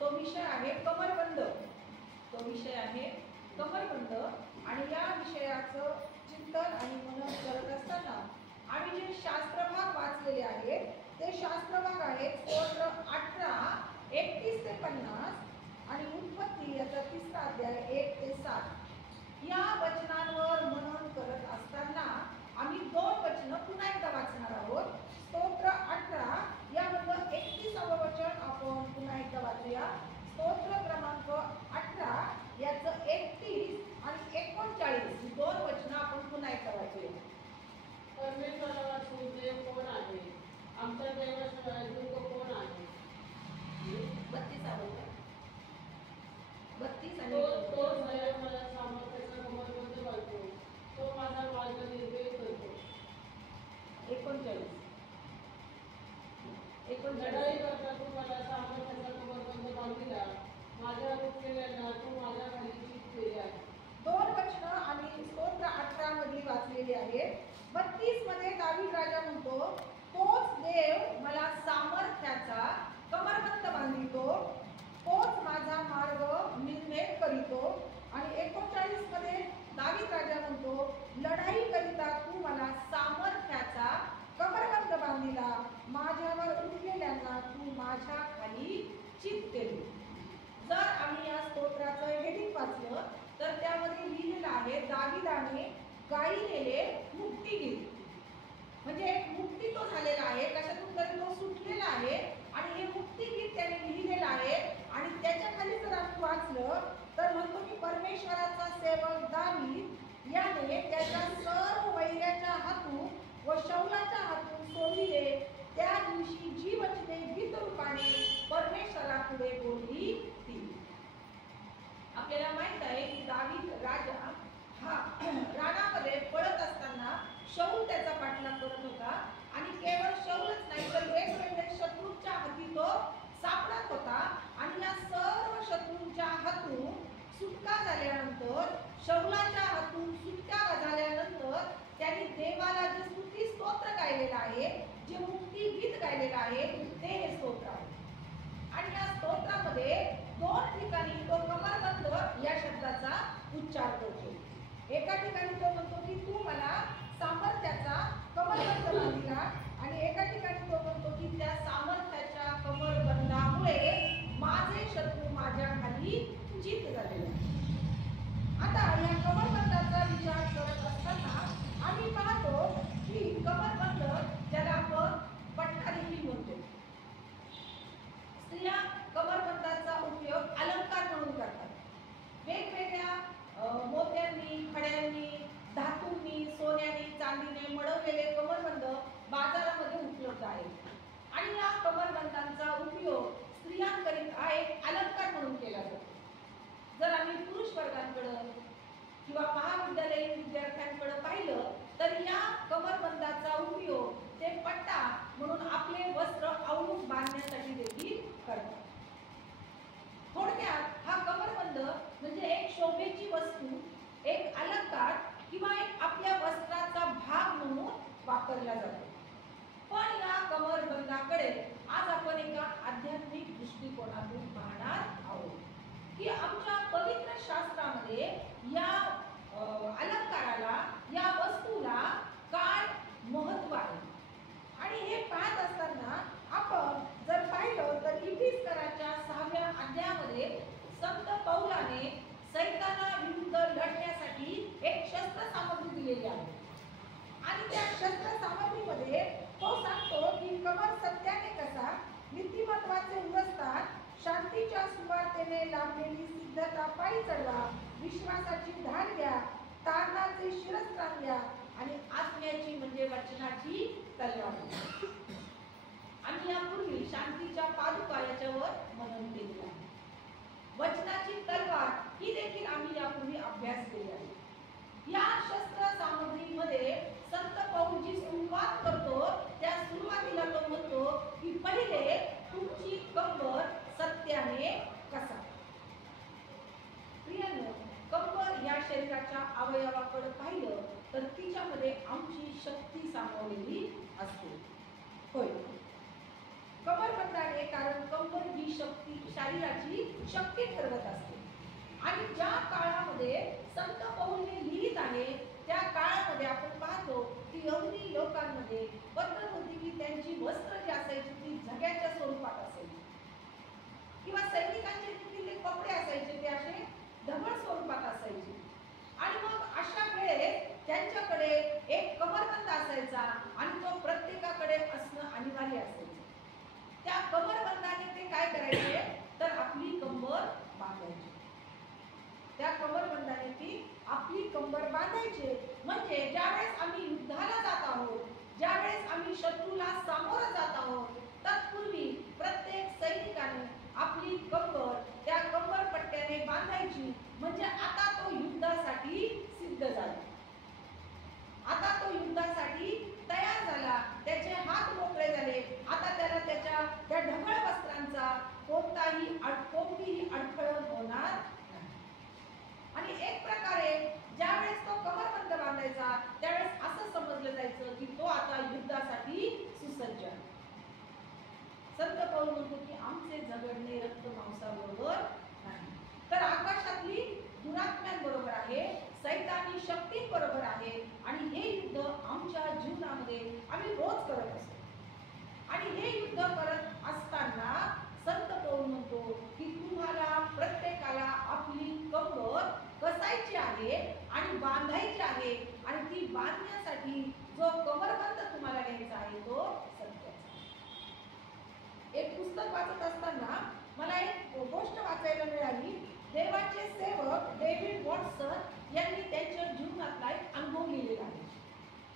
तो विषय आहे कमरबंद. तो विषय आहे कमरबंद. आणि या विषयाचं चिंतन आणि मनन करत असताना आम्ही जे शास्त्रभाग वाचलेले आहेत ते शास्त्रभाग आहेत स्तोत्र 18 31 ते 50 आणि उत्पत्ती याचा 3रा अध्याय 1 ते 7 या वचनांवर मनन करत असताना आम्ही 2 वचनं पुन्हा एकदा वाचणार आहोत. स्तोत्र 18 यामधलं 31वं वचन आपण पुन्हा एकदा वाचूया. स्तोत्र क्रमांक 18 याचं 31 आणि 39 ही 2 वचनं आपण पुन्हा एकदा वाचूया. परमेश्वराला देव कोण आहे? आमच्या देवाशिवाय दुर्ग कोण आहे? 32 आणि तो मला सामर्थ्याचा कमरबंद घालतो. तो माझा मार्ग निर्भय करतो. 39 लढाई करता तू मला सामर्थ्याचा कमरबंद बांधिला. माझ्या मुक्तेल्यांना तू माझ्या खाली चित केले आहे. 2 वचनं आम्ही स्तोत्र 18 मधली वाचलेली आहेत. 32 मध्ये दावीद राजा म्हणतो तोच देव मला सामर्थ्याचा कमरबंद बांधितो. तोच माझा मार्ग निर्णय करीतो. आणि 39 मध्ये दावीद राजा म्हणतो लढाई करिता तू मला सामर्थ्याचा कमरबंद बांधिला. माझ्यावर उठलेल्यांना तू माझ्या खाली चित केले. जर आम्ही या स्तोत्राचं हेडिंग वाचलं तर त्यामध्ये लिहिलेलं आहे दावीदाने गायलेले मुक्तिगीत. म्हणजे एक मुक्ती तो झालेला आहे, कशातून तरी तो सुटलेला आहे आणि हे मुक्तिगीत त्याने लिहिलेलं आहे. आणि त्याच्या खाली जर आपण वाचलं तर म्हणतो की परमेश्वराचा सेवक दावीद याने त्याच्या सर्व वैऱ्याच्या हातून व शौलाच्या हातून सोडले. त्या दिवशी जी वचने गीत रूपाने परमेश्वरापुढे बोलली ती. आपल्याला माहित आहे की दावीद राजा हा रानामध्ये पळत असताना शौल त्याचा पाठलाग करत होता. आणि केवळ शौलच नाही तर वेगवेगळे शत्रूंच्या हाती तो सापडत होता. आणि या सर्व शत्रूंच्या हातून सुटका झाल्यानंतर शौलाच्या हातून सुटका झाल्यानंतर त्यांनी देवाला जे स्तुती स्तोत्र गायलेलं आहे, जे मुक्ती गीत गायलेलं आहे ते हे स्तोत्र आहे. आणि या स्तोत्रामध्ये 2 ठिकाणी तो कमरबंद या शब्दाचा उच्चार करतो. एका ठिकाणी तो म्हणतो की तू मला सामर्थ्याचा कमरबंद बांधिला आणि एका ठिकाणी तो म्हणतो की त्या सामर्थ्याच्या कमरबंदामुळे माझे शत्रू माझ्या खाली चित झालेले. आता या कमरबंदाचा विचार करत असताना आम्ही पाहतो की कमरबंद ज्याला आपण पट्टा देखील म्हणतो. स्त्रिया कमरबंदाचा उपयोग अलंकार म्हणून करतात. वेगवेगळ्या मोत्यांनी, खड्यांनी, धातूंनी, सोन्याने, चांदीने मडवलेले कमरबंद बाजारामध्ये उपलब्ध आहेत. आणि या कमरबंदांचा उपयोग स्त्रियांकरिता एक अलंकार म्हणून केला जातो. जर आम्ही पुरुष वर्गांकडे किंवा महाविद्यालयीन विद्यार्थ्यांकडे पाहिलं तर या कमरबंदाचा उपयोग ते पट्टा म्हणून आपले वस्त्र आवळून बांधण्यासाठी देखील करतात. थोडक्यात हा कमरबंद म्हणजे एक शोभेची वस्तू, एक अलंकार किंवा एक आपल्या वस्त्राचा भाग म्हणून वापरला जातो. पण या कमरबंदाकडे आज आपण एका आध्यात्मिक दृष्टिकोनातून पाहणार आहोत की आमच्या पवित्र शास्त्रामध्ये या अलंकाराला, या वस्तूला काय महत्त्व आहे. आणि हे पाहत असताना आपण जर पाहिलं तर इफिसकराच्या 6व्या अध्यायामध्ये संत पौलाने सैतानाविरुद्ध लढण्यासाठी एक शस्त्र सामग्री दिलेली आहे. आणि त्या शस्त्र सामग्रीमध्ये तो सांगतो की कमर सत्याने कसा, नीतिमत्वाचे उरस्तान, शांतीच्या सुवार्तेने लाभलेली सिद्धता पायी चढवा, विश्वासाची ढाल घ्या, तारणाचे शिरस्त्राण घ्या आणि आत्म्याची म्हणजे वचनाची तलवार. आम्ही यापूर्वी शांतीच्या पादुका याच्यावर मनन केले आहे. वचनाची तलवार ही देखील आम्ही यापूर्वी अभ्यास केला आहे. या शस्त्र सामग्रीमध्ये संत पौल जी सुरुवात करतो त्या सुरुवातीला तो म्हणतो की पहिले तुमची कंबर सत्याने कसा. प्रियांनो, कंबर या शरीराच्या अवयवाकडे पाहिलं तर तिच्यामध्ये आमची शक्ती सामावलेली असते. होय, कमरबंदाने, कारण कंबर ही शक्ती शरीराची शक्ती ठरवत असते. आणि ज्या काळामध्ये संत पौलने लिहित आहे त्या काळामध्ये आपण पाहतो की यहुदी लोकांमध्ये पद्धत होती की त्यांची वस्त्र जी असायची ती झग्याच्या स्वरूपात असायची किंवा सैनिकांचे देखील कपडे असायचे ते असे ढबळ स्वरूपात असायचे. आणि मग अशा वेळेस त्यांच्याकडे एक कमरबंद असायचा आणि तो प्रत्येकाकडे असणं अनिवार्य असायचं. त्या कमरबंदाने ते काय करायचे तर आपली कंबर बांधायची. त्या कमरबंदाने ती आपली कंबर बांधायचे. म्हणजे ज्यावेळेस आम्ही युद्धाला जात आहोत, ज्यावेळेस आम्ही शत्रूला सामोरं जात आहोत, तत्पूर्वी प्रत्येक सैनिकाने आपली कंबर त्या कंबर पट्ट्याने बांधायची. म्हणजे आता तो युद्धासाठी सिद्ध झाला, आता तो युद्धासाठी तयार झाला, त्याचे हात मोकळे झाले. आता त्याला त्याच्या त्या ढगळ वस्त्रांचा कोणतीही अडथळा होणार नाही. आणि एक प्रकारे ज्यावेळेस तो कमरबंद बांधायचा त्यावेळेस असं समजलं जायचं की तो आता युद्धासाठी सुसज्ज आहे. संत पौल म्हणतो की आमचे झगडणे रक्त मांसाबरोबर नाही, तर आकाशातली दुरात्म्यांबरोबर आहे, सैतानी शक्तींबरोबर आहे. आणि हे युद्ध आमच्या जीवनामध्ये आम्ही रोज करत असतो. आणि हे युद्ध करत असताना संत पौल म्हणतो की तुम्हाला प्रत्येकाला आपली कंबर कसायची आहे आणि बांधायची आहे. आणि ती बांधण्यासाठी जो कमरबंद तुम्हाला घ्यायचा आहे तो सत्याचा. एक पुस्तक वाचत असताना मला एक गोष्ट वाचायला मिळाली. देवाचे सेवक डेव्हिड वॉटसन यांनी त्यांच्या जीवनातला एक अनुभव लिहिलेला आहे.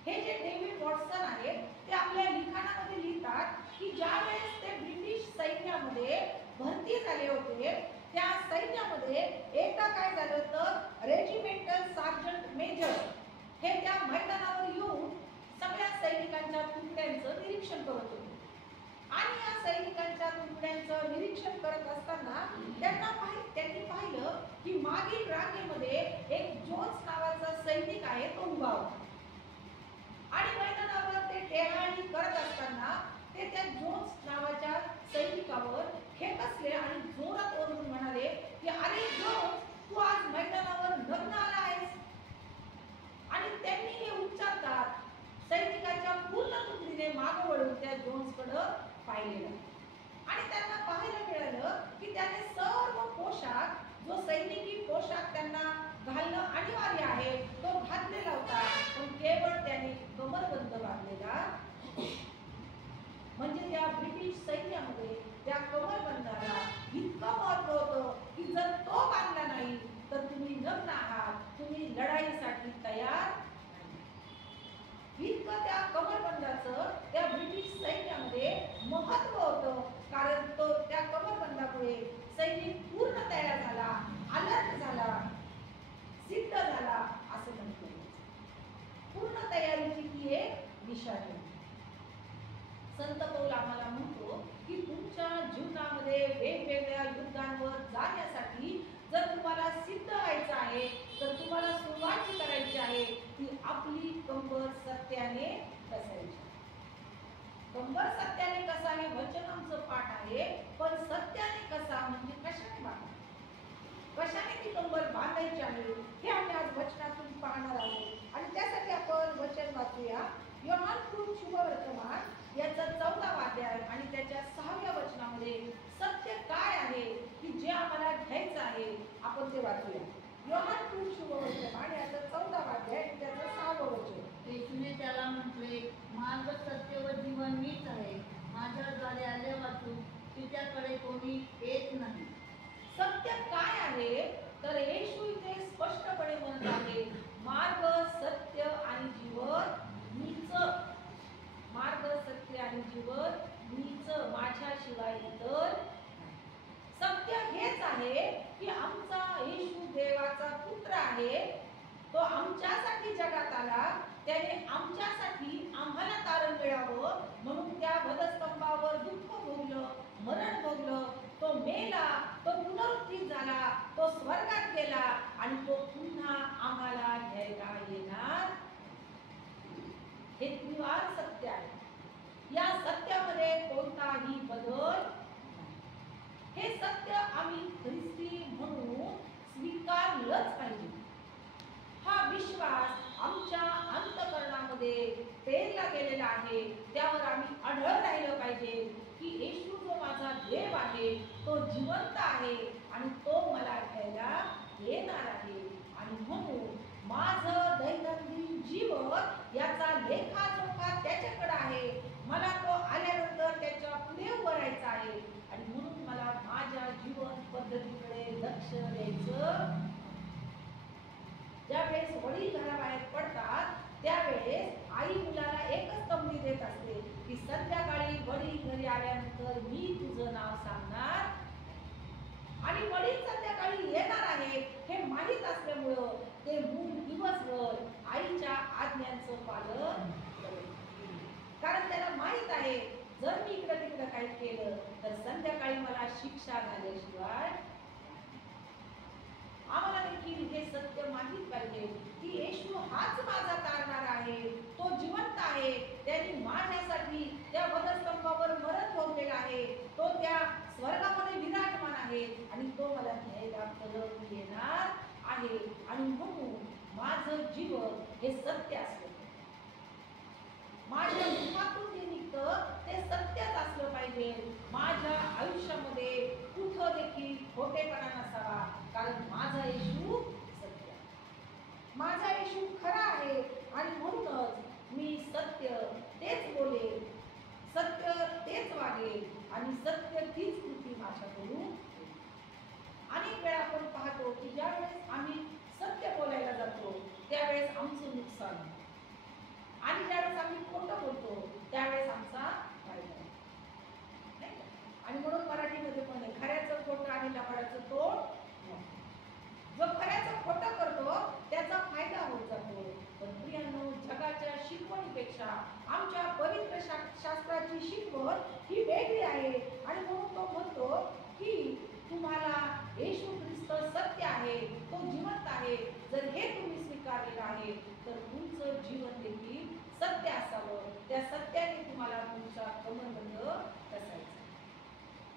हे जे डेव्हिड वॉटसन आहेत ते आपल्या लिखाणामध्ये लिहितात की ज्यावेळेस ते ब्रिटिश सैन्यामध्ये भरती झाले होते त्या सैन्यामध्ये एकदा काय झालं तर रेजिमेंटल सार्जंट मेजर हे त्या मैदानावर येऊन सगळ्या सैनिकांच्या तुकड्यांचं निरीक्षण करत होते. आणि या सैनिकांच्या तुकड्यांचं निरीक्षण करत असताना त्यांनी पाहिलं की मागील रांगेमध्ये एक जोन्स नावाचा सैनिक आहे तो उभा होता. आणि मैदानावर ते टेहाळणी करत असताना ते त्या जोन्स नावाच्या सैनिकावर खेकसले आणि जोरात ओरडून म्हणाले की अरे जोन्स, तू आज मैदानावर नग्न आला आहेस. आणि त्यांनी हे उच्चारतात सैनिकाच्या पूर्ण तुकडीने मागे वळून त्या जोन्सकडे पाहिलेलं. आणि त्यांना पाहायला मिळालं की त्याने सर्व पोशाख, जो सैनिकी पोशाख त्यांना घालणं अनिवार्य आहे, तो घातलेला होता. पण केवळ त्याने कमरबंद बांधलेला. म्हणजे त्या ब्रिटिश सैन्यामध्ये त्या कमरबंदाला इतकं महत्व होतं की जर तो बांधला नाही तर तुम्ही नग्न आहात, तुम्ही लढाईसाठी तयार नाही. इतकं त्या कमरबंदाचं त्या ब्रिटिश सैन्यामध्ये महत्व होतं. कारण तो त्या कमरबंदामुळे सैनिक पूर्ण तयार झाला, अलर्ट झाला, सिद्ध झाला असं म्हणतो. पूर्ण तयारीची ती एक निशाणी. संत पौल आम्हाला म्हणतो की तुमच्या जीवनामध्ये वेगवेगळ्या युद्धांवर जाण्यासाठी जर तुम्हाला सिद्ध व्हायचं आहे तर तुम्हाला सुरुवात करायची आहे ती आपली कंबर सत्याने कसायची. कंबर सत्याने कसा हे वचन आमचं पाठ आहे. पण सत्याने कसा म्हणजे कशाने बांधायची, कशाने ती कंबर बांधायची आहे हे आम्ही आज वचनातून पाहणार आहोत. आणि त्यासाठी आपण वचन वाचूया. योहान शुभवर्तमान याचा 14वा अध्याय आणि त्याच्या 6व्या वचनामध्ये सत्य काय आहे की जे आम्हाला घ्यायचं आहे आपण ते वाचूया. योहान शुभवर्तमान याचा 14वा अध्याय आणि त्याचं 6वं वचन. येशूने त्याला म्हटले, मार्ग, सत्य व जीवन मीच आहे. माझ्याद्वारे आले वाचून तिच्याकडे कोणी येत नाही. सत्य काय आहे तर येशू इथे स्पष्टपणे म्हणत आहे, मार्ग, सत्य आणि जीवन मीच. मार्ग, सत्य आणि जीवन मीच, माझ्याशिवाय इतर. सत्य हेच आहे की आमचा येशू देवाचा पुत्र आहे. तो आमच्यासाठी जगात आला, त्याने आमच्यासाठी आम्हाला तारण मिळावं म्हणून त्या वधस्तंभावर दुःख भोगलं, मरण भोगलं, तो मेला, तो पुनरुत्थित झाला, तो स्वर्गात गेला आणि तो पुन्हा आम्हाला घ्यायला येणार. हे त्रिवार सत्य आहे. या सत्यामध्ये कोणताही बदल नाही. हे सत्य आम्ही खरी स्वीकारलंच पाहिजे. हा विश्वास आमच्या अंतःकरणामध्ये पेरला गेलेला आहे. त्यावर आम्ही अढळ राहिलं पाहिजे की येशू जो माझा देव आहे तो जिवंत आहे आणि तो मला घ्यायला येणार आहे. आणि म्हणून माझं दैनंदिन जीवन याचा लेखाजोखा त्याच्याकडे आहे. मला तो आल्यानंतर त्याच्या पुढे उभं राहायचं आहे. आणि म्हणून मला माझ्या जीवन पद्धतीकडे लक्ष द्यायचं. ज्यावेळेस वडील घराबाहेर पडतात त्यावेळेस आई मुलाला एकच तंबी देत असते की संध्याकाळी वडील घरी आल्यानंतर मी तुझं नाव सांगणार. आणि वडील संध्याकाळी येणार आहे हे माहीत असल्यामुळं ते मूल दिवसभर आईच्या आज्ञांचं पालन करेल. कारण त्याला माहित आहे जर मी इकडं तिकडं काही केलं तर संध्याकाळी मला शिक्षा झाल्याशिवाय. आम्हाला देखील हे सत्य माहित पाहिजे की येशू हाच माझा तारणारा आहे. तो जिवंत आहे. त्यांनी माझ्यासाठी त्या वधस्तंभावर मरण भोगलेला आहे. तो त्या स्वर्गामध्ये विराजमान आहे आणि तो मला घ्यायला परत येणार आहे. आणि म्हणून माझं जीवन हे सत्य असलं, माझ्या मुखातून जे निघतं ते सत्यच असलं पाहिजे. माझ्या आयुष्यामध्ये कुठं देखील खोटेपणा नसावा. कारण माझा येशू सत्य, माझा येशू खरा आहे. आणि म्हणूनच मी सत्य तेच बोलेन, सत्य तेच वागेल आणि सत्य तीच कृती माझ्याकडून होईल. अनेक वेळा आपण पाहतो की ज्यावेळेस आम्ही सत्य बोलायला जातो त्यावेळेस आमचं नुकसान आणि ज्यावेळेस आम्ही खोटं बोलतो त्यावेळेस आमचा फायदा. आणि म्हणून मराठीमध्ये पण आहे खऱ्याचं खोटं आणि लबाडाचं तोड. जो खऱ्याचं खोटं करतो त्याचा फायदा होत जातो. पण प्रियांनो, जगाच्या शिकवणीपेक्षा आमच्या पवित्र शास्त्राची शिकवण ही वेगळी आहे. आणि म्हणून तो म्हणतो की तुम्हाला येशू ख्रिस्त सत्य आहे, तो जिवंत आहे. जर हे तुम्ही स्वीकारलेलं आहे तर तुमचं जीवन देखील सत्य असावं. त्या सत्याने तुम्हाला तुमचा कमरबंद असायचा.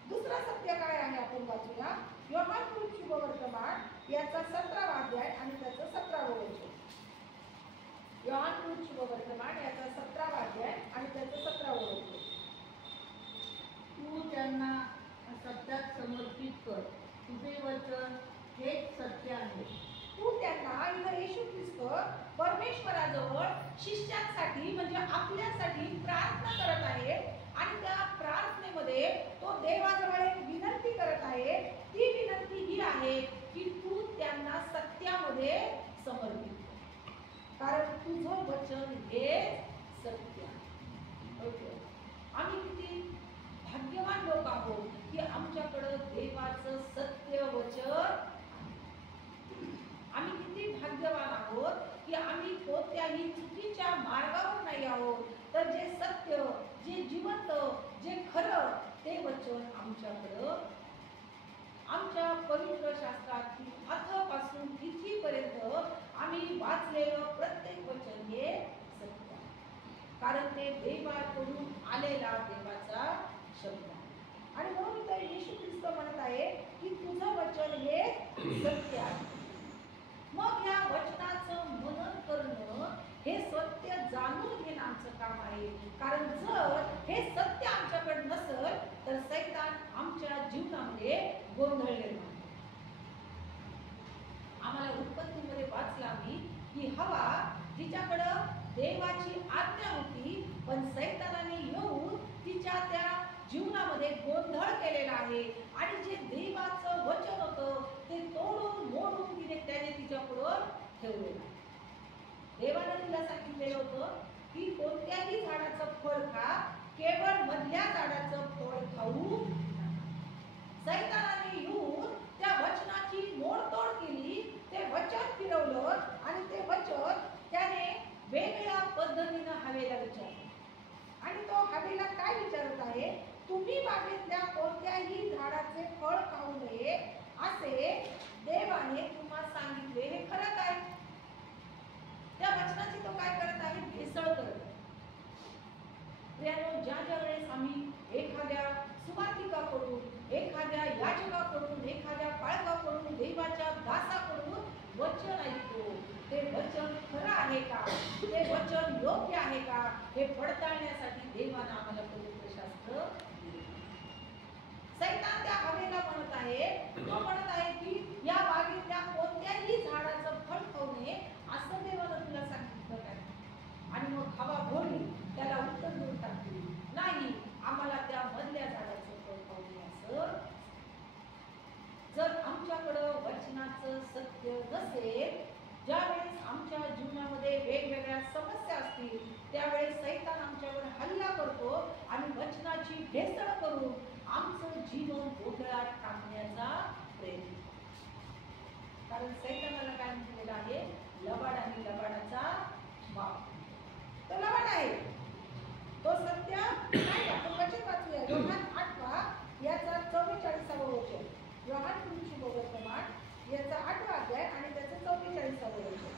दुसरा सत्य काय आहे आपण वाचूया. योहान शुभवर्तमान याचा 17वा अध्याय आणि त्याचं 17वं वचन. योहान शुभवर्तमान याचा 17वा अध्याय आणि त्याचं 17वं वचन. तू त्यांना सत्यात समर्पित कर, तुझे वचन हेच सत्य आहे. तू त्यांना, इथं येशू ख्रिस्त परमेश्वराजवळ शिष्यांसाठी म्हणजे आपल्यासाठी प्रार्थना करत आहे. आणि त्या प्रार्थनेमध्ये तो देवाजवळ एक विनंती करत आहे. ती विनंती ही आहे की तू त्यांना सत्यामध्ये समर्पित कर, कारण तुझं वचन हे सत्य आहे. आम्ही किती भाग्यवान लोक आहोत की आमच्याकडं देवाचं सत्य वचन. आम्ही किती भाग्यवान आहोत की आम्ही कोणत्याही चुकीच्या मार्गावर नाही आहोत, तर जे सत्य, जे जिवंत, जे खरं ते वचन आमच्याकडं. आमच्या पवित्र शास्त्रातील अथपासून इथपर्यंत आम्ही वाचलेलं प्रत्येक वचन हे सत्य आहे, कारण ते देवाकडून आलेला देवाचा शब्द आहे. आणि म्हणून इथं येशू ख्रिस्त म्हणत आहे की तुझं वचन हे सत्य आहे. मग या वचनाचं मनन करणं हे सत्य जाणून घेणं आमचं काम आहे. कारण जर हे सत्य आमच्याकडे नसेल तर सैतान आमच्या जीवनामध्ये गोंधळ निर्माण. आम्हाला उत्पत्तीमध्ये वाचलं आम्ही की हवा जिच्याकडं देवाची आज्ञा होती पण सैतानाने येऊन तिच्या त्या जीवनामध्ये गोंधळ केलेला आहे. आणि जे देवाचं वचन होतं ते तोडून मोडून त्याने तिच्या पुढं ठेवलेलं आहे. देवानं तिला सांगितलेलं होतं की कोणत्याही झाडाचं फळ खा, केवळ मधल्या झाडाचं फळ खाऊ. सैतानाने येऊन त्या वचनाची मोडतोड केली, ते वचन फिरवलं आणि ते वचन त्याने वेगळ्या पद्धतीनं हवेला विचारलं. आणि तो हवेला काय विचारत आहे, तुम्ही बागेतल्या कोणत्याही झाडाचे फळ खाऊ नये असे देवाने तुम्हाला सांगितले, हे खरं काय? त्या वचनाची तो काय करत आहे, भेसळ करत आहे. ज्या ज्या वेळेस आम्ही एखाद्या सुवार्तिकाकडून, एखाद्या याजकाकडून, एखाद्या पाळकाकडून, देवाच्या दासाकडून आहे का, ते वचन योग्य आहे का, हे पडताळण्यासाठी देवानं आम्हाला पवित्र शास्त्र दिले. सैतान त्या हवेला म्हणत आहे, तो म्हणत आहे की या बागेतल्या कोणत्याही झाडाचं फळ खाऊ नये असं देवानं तुला सांगितलं काय? आणि मग हवा बोलली, त्याला उत्तर देऊन टाकली, नाही, आम्हाला त्या मधल्या झाडाचं फळ खाऊ नये असं. जर आमच्याकडं वचनाचं सत्य नसेल, ज्यावेळेस आमच्या जीवनामध्ये वेगवेगळ्या समस्या असतील त्यावेळेस सैतान आमच्यावर हल्ला करतो आणि वचनाची भेसळ करून आमचं जीवन गोंधळात टाकण्याचा प्रयत्न करतो. कारण सैतानाला काय म्हटलेलं आहे, लबाड आणि लबाडाचा बाप. तो लबाड आहे, तो सत्य नाही. आपण वचन वाचूया, योहान 8 याचा 44 वचन. योहान पुरुषी वर्तमान याचा 8 अध्याय आणि त्याचं 44 वचन.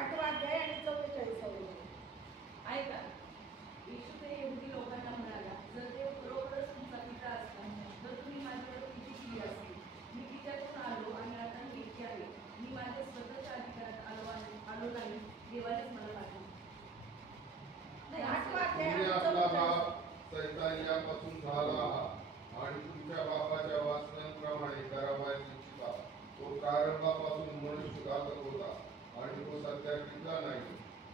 आठवा अध्याय आणि 44 वचन आहे का? येशू ते यहुदी लोकांना म्हणाला, जर देव खरोखरच तुमचा पिता असताना जर तुम्ही माझ्यावर प्रीती केली असती, मी तिच्यातून आलो आणि आता मी एकटी आहे. मी माझ्या स्वतःच्या अधिकारात आलो नाही, देवानेच मला पाठवले. नाही, आठवा अध्याय तुम्ही आणि आपला 44. बाप सैतान यापासून झाला आहात आणि तुमच्या बापाच्या वासनांप्रमाणे करावयास इच्छिता. तो प्रारंभापासून मनुष्य घातक होता आणि तो सत्यात टिकला नाही,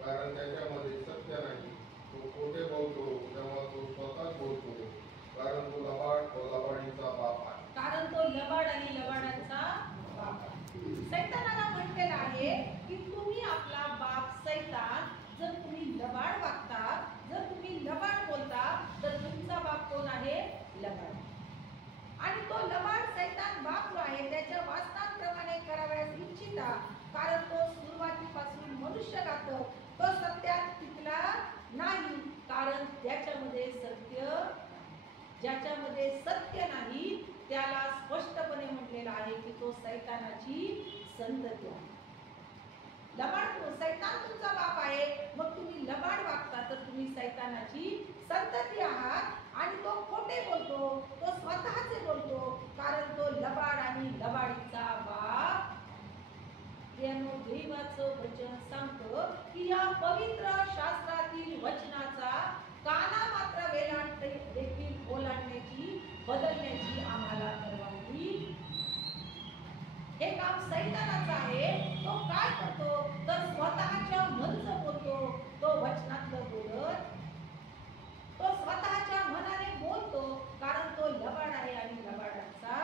कारण त्याच्यामध्ये सत्य नाही. तो खोटे बोलतो तेव्हा तो स्वतःच बोलतो, कारण तो लबाड व लबाडीचा बाप आहे. कारण तो लबाड आणि लबाडांचा बाप आहे. सैतानाला म्हटलेलं आहे की तुम्ही आपला बाप सैतान, जर तुम्ही लबाड वागता, जर तुम्ही लबाड बोलता, तर तुमचा बाप कोण आहे? लबाड. आणि तो लबाड सैतान बाप जो आहे त्याच्या वासनांप्रमाणे करावयास इच्छिता, कारण तो सुरुवातीपासून मनुष्य घातक, तो सत्यात टिकला नाही, कारण त्याच्यामध्ये सत्य, ज्याच्यामध्ये सत्य नाही त्याला स्पष्टपणे म्हटलेलं आहे की तो सैतानाची संतती आहे. लबाड, सैतान तुमचा बाप आहे, मग तुम्ही लबाड वागता तर तुम्ही सैतानाची संतती आहात. आणि तो खोटे बोलतो, तो स्वतःचे बोलतो, कारण तो लबाड आणि लबाडीचा बाप. यानो देवाचं वचन सांगतं की या पवित्र शास्त्रातील वचनाचा काना मात्र वेलांट देखील ओलांडण्याची, बदलण्याची आम्हाला परवानगी. हे काम सैतानाचं आहे. तो काय करतो तर स्वतःच्या मनचं बोलतो, तो वचनातलं बोलत, तो स्वतःच्या मनाने बोलतो, कारण तो लबाड आहे आणि लबाडाचा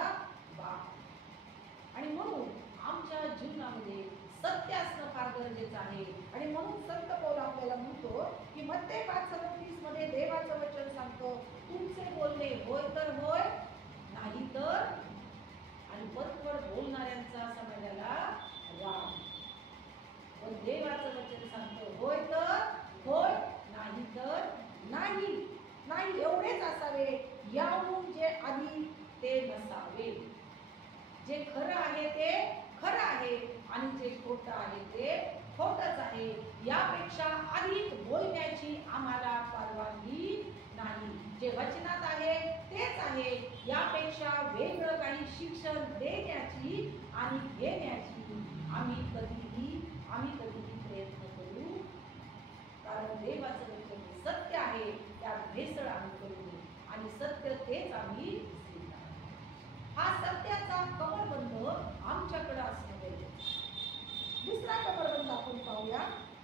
बाप. आणि म्हणून आमच्या जीवनामध्ये सत्य असणं फार गरजेचं आहे. आणि म्हणून संत पौल आपल्याला म्हणतो की मत्ते 5:37 मध्ये देवाचं वचन सांगतो, तुमचे बोलणे होय तर होय, नाही तर, आणि परखड बोलणाऱ्यांचा समाजाला राग. पण देवाचं वचन सांगतो होय तर होय, नाही तर नाही. नाही एवढेच असावे, याहून जे आधी ते नसावे. जे खरं आहे ते खरं आहे आणि जे खोटं आहे ते खोटच आहे. यापेक्षा अधिक बोलण्याची आम्हाला परवानगी नाही. जे वचनात आहे तेच आहे. यापेक्षा वेगळं काही शिक्षण देण्याची आणि घेण्याची आम्ही कधीही प्रयत्न करू, कारण देवाचं वचन हे सत्य आहे. त्यात भेसळ आम्ही करू नये आणि सत्य तेच आम्ही स्वीकारू. हा सत्याचा कमरबंद आमच्याकडे असणं गरजेचं. दुसरा कमरबंद आपण पाहूया,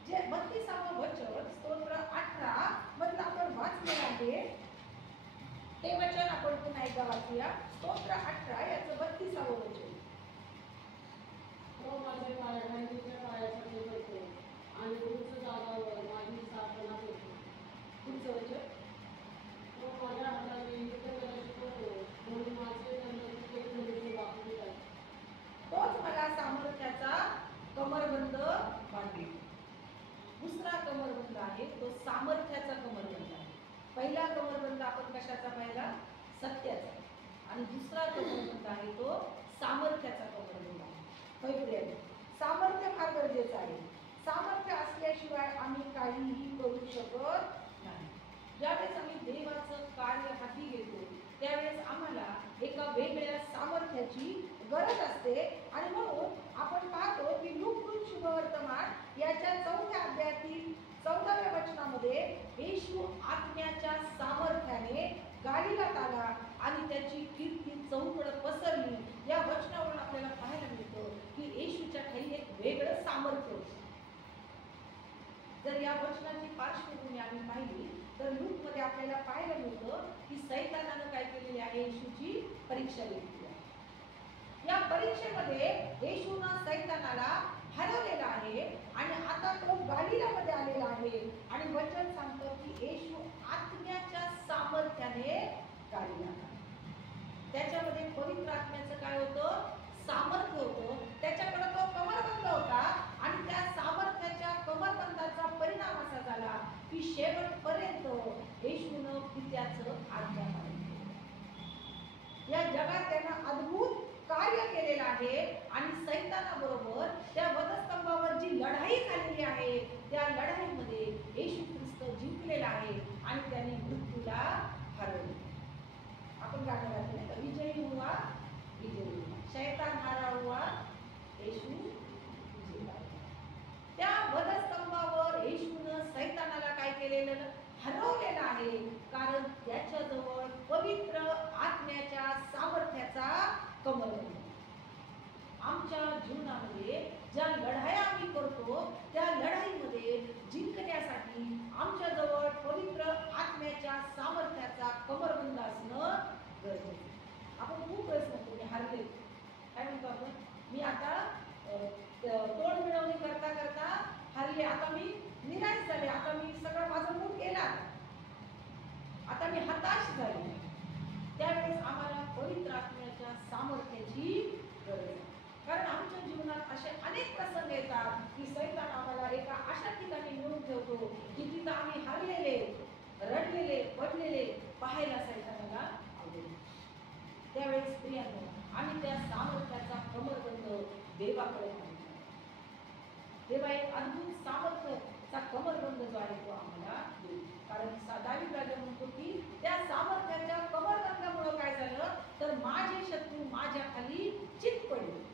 जे 32वं वचन स्तोत्र 18 मधलं आपण वाचलेलं आहे. ते वचन आपण पुन्हा एकदा वाचूया. स्तोत्र 18 याचं 32वं वचन. तो माझे पाय हंडीच्या पायासाठी करतो आणि उंच जागावर माझी स्थापना करतो. पुढचं वचन. तो माझ्या हाताने युद्ध करायला शिकवतो, म्हणून माझे दंड तुझे खंडीचे वापरू आहे. तोच मला सामर्थ्याचा कमरबंद बांधेल. दुसरा कमरबंद आहे तो सामर्थ्याचा कमरबंद आहे. पहिला कमरबंद आपण कशाचा पाहिला? सत्याचा. आणि दुसरा कमरबंद आहे तो सामर्थ्याचा कमरबंद आहे. पहिल्या सामर्थ्य फार गरजेचं आहे. सामर्थ्य असल्याशिवाय आम्ही काहीही करू शकत नाही. ज्यावेळेस आम्ही देवाचं कार्य हाती घेतो त्यावेळेस आम्हाला एका वेगळ्या सामर्थ्याची गरज असते. आणि म्हणून आपण पाहतो की लूक शुभवर्तमान याच्या 4थ्या अध्यायातील 14व्या वचनामध्ये येशू आत्म्याच्या सामर्थ्याने गालिलात आला आणि त्याची कीर्ती चौकड पसरली. या वचनावरून आपल्याला पाहायला मिळतं की येशूच्या ठाई एक वेगळं सामर्थ्य होतं. जर या वचनाची पार्श्वभूमी आम्ही पाहिली तर लूक मध्ये आपल्याला पाहायला मिळतं की सैतानानं काय केलेली आहे, येशूची परीक्षा घेतली आहे. या परीक्षेमध्ये येशूनं सैतानाला हरवलेला आहे आणि आता तो गालिलामध्ये आलेला आहे. आणि वचन सांगतं की येशू आत्म्याच्या सामर्थ्याने गालिलात आला. त्याच्यामध्ये पवित्र आत्म्याचं काय होतं, सामर्थ्य होतं. त्याच्याकडे तो कमरबंद होता आणि त्या सामर्थ्याच्या कमरबंदाचा परिणाम असा झाला की शेवटपर्यंत येशूनं पित्याचं आज्ञा पाळली. या जगात त्यानं अद्भुत कार्य केलेलं आहे आणि सैतानाबरोबर त्या वधस्तंभावर जी लढाई झालेली आहे त्या लढाईमध्ये येशू ख्रिस्त जिंकलेला आहे आणि त्याने मृत्यूला हरवले. आपण गाणं घातलं, विजयी हुआ विजयी हुआ, शैतान हारा हुआ, येशू जिंकला. त्या वधस्तंभावर येशूनं सैतानाला काय केलेलं, हरवलेलं आहे. कारण त्याच्याजवळ पवित्र आत्म्याच्या सामर्थ्याचा कमरबंद. आमच्या जीवनामध्ये ज्या लढाया आम्ही करतो त्या लढाईमध्ये जिंकण्यासाठी आमच्याजवळ पवित्र आत्म्याच्या सामर्थ्याचा कमरबंद असणं गरजेचं. आपण खूप वेळेस म्हणतो मी हारले, काय म्हणतो आपण, मी आता तोड मिळवणी करता करता हारले, आता मी निराश झाले, आता मी सगळं माझं मूड गेला, आता मी हताश झाले. त्यावेळेस आम्हाला पवित्र आत्म्याच्या सामर्थ्याची गरज आहे. कारण आमच्या जीवनात असे अनेक प्रसंग येतात की सैतान आम्हाला एका अशा ठिकाणी नेऊन ठेवतो की तिथं आम्ही हारलेले, रडलेले, पडलेले पाहायला सैतानाला आवडेल. त्यावेळेस प्रियांनो आम्ही त्या सामर्थ्याचा कमरबंद देवाकडे मागितला. देवा एक अद्भुत सामर्थ्याचा कमरबंद जो आहे तो आम्हाला देईल. कारण दावीद राजा म्हणतो की त्या सामर्थ्याच्या कमरबंदामुळे काय झालं तर माझे शत्रू माझ्या खाली चित पडले.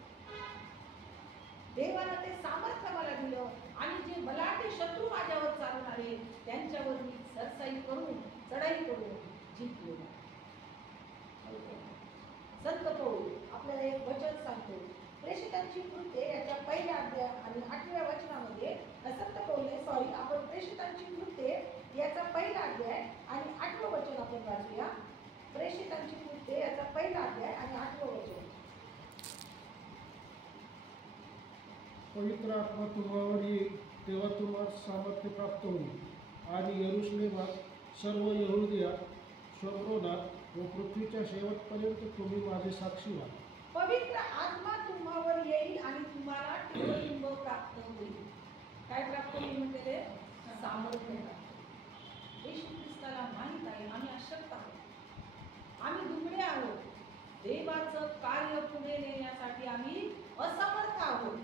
देवानं ते सामर्थ्य मला दिलं आणि जे बलाढ्य शत्रू माझ्यावर चालून आले त्यांच्यावर मी सरसाई करून चढाई करून जिंकलो. संत पौल आपल्याला एक वचन सांगतो, प्रेषितांची कृत्ये याच्या 1ल्या अध्याय आणि 8व्या वचनामध्ये, संत पौलने आपण प्रेषितांची कृत्ये याचा 1ला अध्याय आणि 8वं वचन आपण वाचूया. प्रेषितांची कृत्ये याचा 1ला अध्याय आणि 8वं वचन. पवित्र आत्मा तुम्हावर येईल तेव्हा तुम्हाला सामर्थ्य प्राप्त होईल आणि यरूशलेमात, सर्व यहुदिया, शमरोनात व पृथ्वीच्या शेवटपर्यंत तुम्ही माझे साक्षी व्हाल. पवित्र आत्मा तुम्हावर येईल आणि तुम्हाला टिंब प्राप्त होईल. काय प्राप्त होईल म्हणजे सामर्थ्य प्राप्त. येशू ख्रिस्ताला माहित आहे आम्ही अशक्त आहोत, आम्ही दुबळे आहोत, देवाचं कार्य पुढे नेण्यासाठी आम्ही असमर्थ आहोत.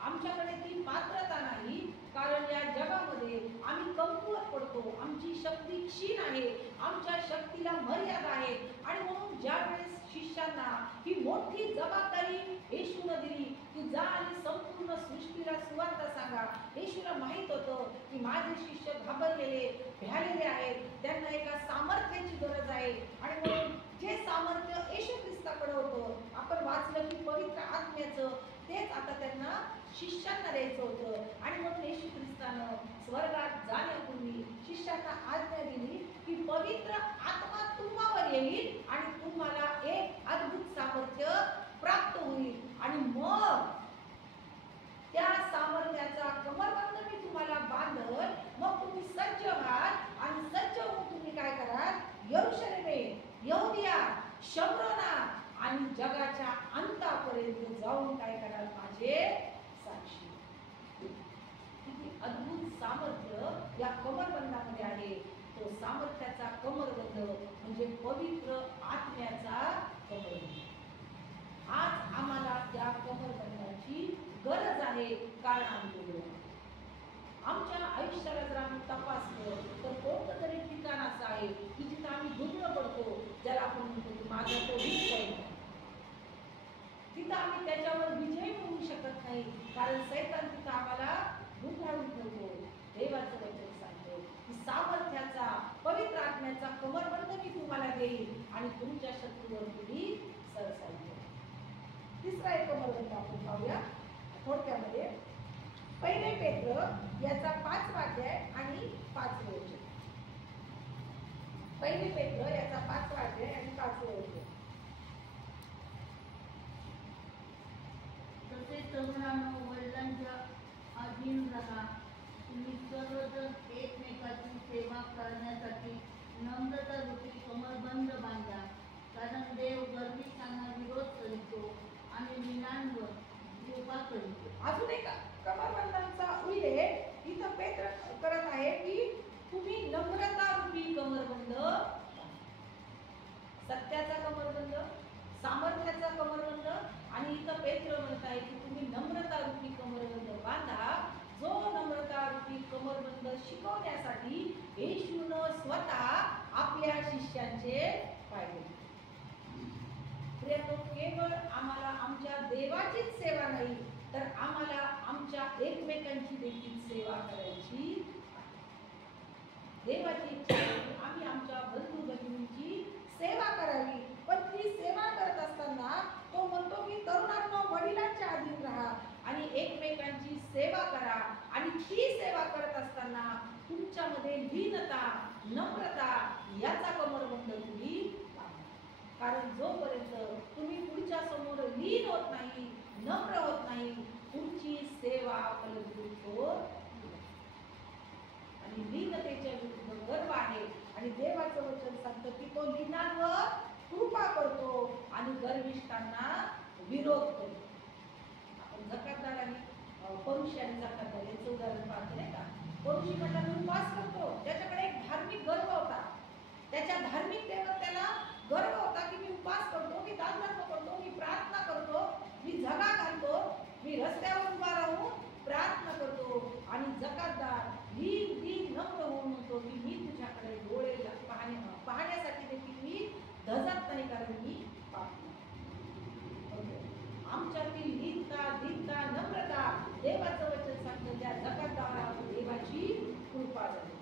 आमच्याकडे ती पात्रता नाही कारण या जगामध्ये आम्ही कमकुवत पडतो, आमची शक्ती क्षीण आहे, आमच्या शक्तीला मर्यादा आहे. आणि म्हणून ज्या वेळेस शिष्यांना ही मोठी जबाबदारी येशूने दिली की जा आणि संपूर्ण सृष्टीला सुवार्ता सांगा, येशूला माहित होतं की माझे शिष्य घाबरलेले भ्यालेले आहेत, त्यांना एका सामर्थ्याची गरज आहे. आणि म्हणून जे सामर्थ्य येशू ख्रिस्ताकडे होतं, आपण वाचलं की पवित्र आत्म्याचं, तेच आता त्यांना शिष्यांना द्यायचं होतं. आणि म्हणून येशू ख्रिस्तानं स्वर्गात जाण्यापूर्वी शिष्यांना आज्ञा दिली की पवित्र आत्मा तुम्हावर येईल आणि तुम्हाला एक अद्भुत सामर्थ्य प्राप्त होईल आणि मग त्या सामर्थ्याचा कमरबंद मी तुम्हाला बांधल, मग तुम्ही सज्ज व्हाल आणि सज्ज होऊन तुम्ही काय कराल, यरूशलेमे, यहुदिया, शमरोना आणि जगाच्या अंतापर्यंत जाऊन काय कराल, माझे साक्षी. किती अद्भुत सामर्थ्य या कमरबंदामध्ये आहे. तो सामर्थ्याचा कमरबंद म्हणजे पवित्र आत्म्याचा कमरबंद. आज आम्हाला त्या कमरबंदाची गरज आहे कारण आम्ही दुबळे आहोत. आमच्या आयुष्याला जर आम्ही तपासलं तर कोणतं तरी ठिकाण असं आहे की जिथं आम्ही दुबळं पडतो, ज्याला आपण म्हणतो की माझा तो कारण सैतान तिथं आम्हाला गुंडाळून ठेवतो. देवाचं वचन सांगतो की सामर्थ्याचा, पवित्र आत्म्याचा कमरबंद मी तुम्हाला देईन आणि तुमच्या शत्रूवर तुम्ही सरसाईल. तिसरा एक कमरबंद आपण पाहूया थोडक्यामध्ये. 1 पेत्र याचा 5वा अध्याय आणि 5वे वचन. 1 पेत्र याचा 5वा अध्याय आणि 5वे वचन. तसेच तरुणांनो, वडिलांच्या अधीन राहा. तुम्ही सर्वजण एकमेकाची सेवा करण्यासाठी नम्रता रूपी कमरबंद बांधा. कारण देव गर्विष्ठांना विरोध करीतो आणि लीनांवर कृपा करीतो. अजून एक कमरबंदांचा उल्लेख इथं पेत्र करत आहे की तुम्ही नम्रता रूपी कमरबंद, सत्याचा कमरबंद, सामर्थ्याचा कमरबंद, आणि इथं पेत्र म्हणत आहे की तुम्ही नम्रता रूपी कमरबंद बांधा. जो नम्रता रूपी कमरबंद शिकवण्यासाठी येशूनं स्वतः आपल्या शिष्यांचे पाय धुतले. प्रियतो, केवळ आम्हाला आमच्या देवाचीच सेवा नाही तर आम्हाला आमच्या एकमेकांची देखील सेवा करायची आहे. देवाची इच्छा आहे की आम्ही आमच्या बंधू भगिनींची सेवा करावी. पण ती सेवा करत असताना तो म्हणतो की तरुणांनो, वडिलांच्या अधीन राहा आणि एकमेकांची सेवा करा. आणि ती सेवा करत असताना तुमच्यामध्ये लीनता, नम्रता याचा कमरबंद तुम्ही बांधा. कारण जोपर्यंत तुम्ही पुढच्या समोर लीन होत नाही, नम्र होत नाही, तुमची सेवा फलभूत होत नाही. आणि लीनतेच्या विरुद्ध गर्व आहे. आणि देवाचं वचन सांगतं की तो लीनांवर कृपा करतो आणि गर्विष्ठांना विरोध करतो. आपण झकातदार आणि परुषी आणि झकातदार यांचं उदाहरण पाहतो नाही का. परुषी म्हटला मी उपवास करतो. त्याच्याकडे एक धार्मिक गर्व होता. त्याच्या धार्मिकतेवर त्याला गर्व होता की मी उपवास करतो, मी दानधर्म करतो, मी प्रार्थना करतो, मी झगा घालतो, मी रस्त्यावर उभा राहून प्रार्थना करतो. आणि झकातदार लीन नम्र होऊन म्हणतो की मी तुझ्याकडे डोळे पाहण्यासाठी देखील मी धजत नाही, कारण मी पापी. आमच्यातील लीनता, दीनता, नम्रता देवाचं वचन सांगतं त्या झकातदारावर देवाची कृपा झाली.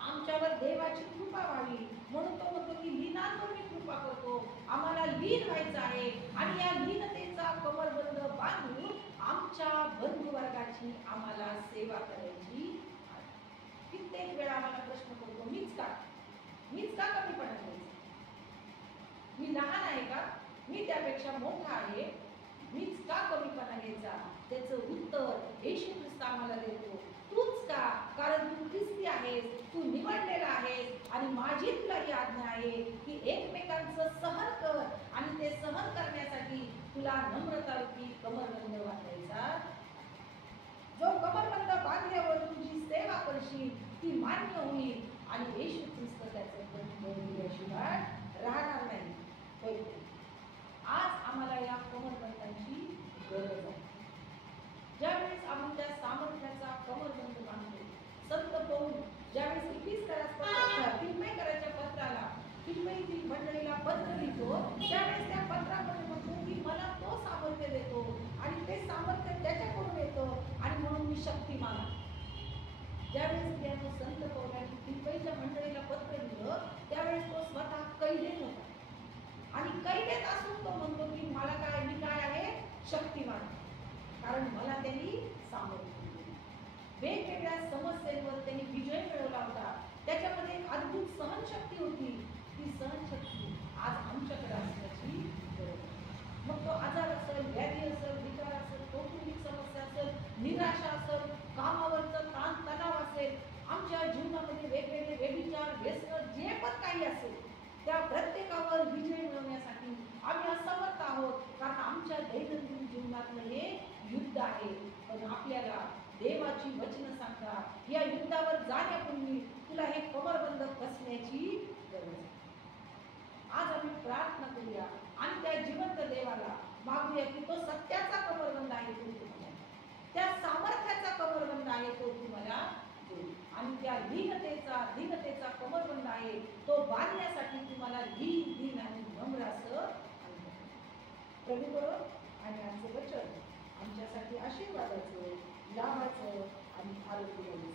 आमच्यावर देवाची कृपा व्हावी म्हणून तो म्हणतो की लीनांवर मी कृपा करतो. आम्हाला लीन व्हायचं आहे आणि या लीनतेचा कमरबंद बांधून आमच्या बंधुवर्गाची आम्हाला सेवा करायची आहे. कित्येक वेळा आम्हाला प्रश्न पडतो, मीच का कमीपणा घ्यायचा? मी लहान आहे का? मी त्यापेक्षा मोठा आहे, मीच का कमीपणा घ्यायचा? त्याचं उत्तर येशू ख्रिस्त आम्हाला देतो, तूच का? कारण तू ख्रिस्ती आहेस, तू निवडलेला आहेस आणि माझी तुला ही आज्ञा आहे की एकमेकांचं सहन कर आणि ते सहन करण्यासाठी तुला नम्रता रूपी कमरबंद बांधायचा. जो कमरबंद बांधल्यावर तुझी सेवा करशील ती मान्य होईल आणि येशू ख्रिस्त त्याचं प्रतिफळ दिल्याशिवाय राहणार नाही. होय, आज आम्हाला या कमरबंदाची गरज आहे. ज्यावेळेस आपण त्या सामर्थ्याचा कमरबंद बांधतो, संत पौल ज्यावेळेस तिल्मयकराच्या पत्राला, तिल्मयीतील मंडळीला पत्र लिहितो, त्यावेळेस त्या पत्रामध्ये म्हणतो की मला तो सामर्थ्य देतो आणि ते सामर्थ्य त्याच्याकडून येतं आणि म्हणून मी शक्तिमान आहे. ज्यावेळेस त्यानं संत पौलांनी तिल्मयीच्या मंडळीला पत्र लिहिलं, त्यावेळेस तो स्वतः कैदेत होता आणि कैदेत असून तो म्हणतो की मला काय, मी काय आहे? शक्तिमान, कारण मला त्यांनी सामर्थ्य दिलं. वेगवेगळ्या समस्यांवर त्यांनी विजय मिळवला होता. त्याच्यामध्ये एक अद्भुत सहनशक्ती होती. ती सहनशक्ती आज आमच्याकडे असण्याची गरज आहे. मग तो आजार असेल, व्याधी असेल, विकार असेल, कौटुंबिक समस्या असेल, निराशा असेल, कामावरचं ताण तणाव असेल, आमच्या जीवनामध्ये वेगवेगळे व्यभिचार, व्यसन जे पण काही असेल, त्या प्रत्येकावर विजय मिळवण्यासाठी आम्ही असमर्थ आहोत. कारण आमच्या दैनंदिन जीवनातलं हे युद्ध आहे. पण आपल्याला देवाची वचनं सांगतात या युद्धावर जाण्यापूर्वी तुला हे कमरबंद कसण्याची गरज आहे. आज आम्ही प्रार्थना करूया आणि त्या जिवंत देवाला मागूया की तो सत्याचा कमरबंद आहे तो तुम्हाला, त्या सामर्थ्याचा कमरबंद आहे तो तुम्हाला देईल. आणि त्या दीनतेचा कमरबंद आहे तो बांधण्यासाठी तुम्हाला दीन आणि नम्र असं प्रभू करो आणि आमचं वचन आमच्यासाठी आशीर्वादाचं, लाभाचं आणि आरोग्यदायी